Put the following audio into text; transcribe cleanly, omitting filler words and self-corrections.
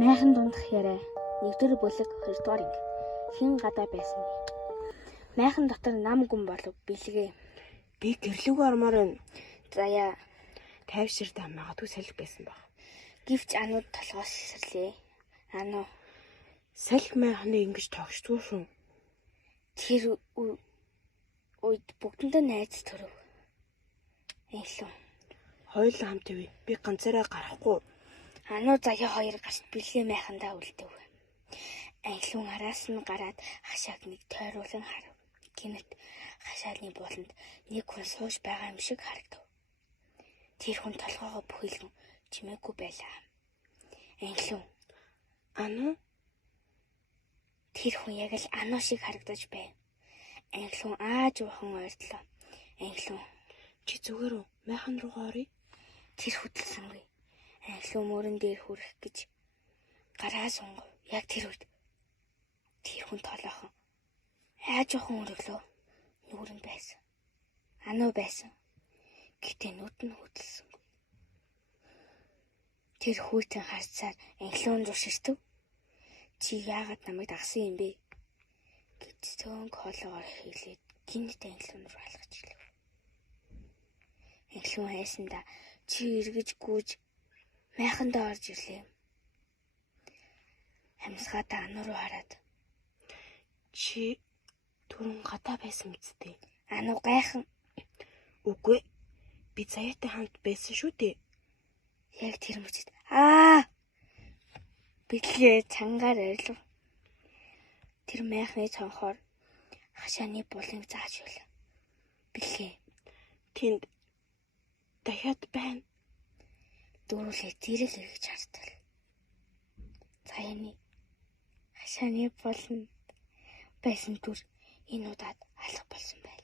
Майхан дундах яриа. 1-р бүлэг 2-р анги. Хэн гадаа байсан бэ? Майхан дотор нам гүн болов бэлгээ. Би гэрлүүг ормоор байна. Заяа. Тайвширтай магадгүй салхи байсан баг. Гівч анууд толгоос сэрлээ. Ануу. Салхи майхны ингэж тогшдгүй шүү. Тэр үед бүгдэндээ найз төрөв. Элүү. Хоёулаа хамт ивэ. Би ганцаараа гарахгүй. Ануу заяа хоёр гарт бэлгээ майхандаа үлдэв. Элүү араас нь гараад хашааг нэг тойруулан харав. Гинэт хашааны бууланд нэг хүн сууж байгаа юм шиг харагдав. Тэр хүн толгоогоо бүхэлдэн чимээгүй байлаа. Элүү. Ануу? Тэр хүн яг л ануу шиг харагдаж байв. Элүү аажуухан ойрлоо. Элүү. Чи зүгээр үү? Майхан руугаа оръё. Тэр хөдөлсөнгүй. Элүү мөрөн дээр хүрэх гэж гараа сунгав. Яг тэр үед тэр хүн толоохон аажуухан өргөлөө. Нүүрэн байсан. Ануу байсан. Гэтэ нүд нь хөдөлсөнгүй. Тэр хүйтэн харцаар Элүүн руу ширтв. Чи яагаад намайг дагсан юм бэ? Гэж цөөнг хоолоогоор хэлээд гинт Элүүн руу алгаж ирлээ. Элүүн хайсандаа чи эргэж гүйж майхандаа орж ирлээ. Хамсгаатаа ануу руу хараад Чи түрүүн гадаа байсан биз дээ. ануу гайхан. Үгүй. Би заяатай хамт байсан шүү дээ. Яг тэр мөчд бэлгээ цангаар арилв. Тэр майхны цонхоор хашааны буланг зааж байлаа. Бэлгээ Тэнд дахиад байна. дөрүлээ зэрэг эргэж хартал. Заяаны хашааны буланд байсан түр энэ удаад алах болсон байл.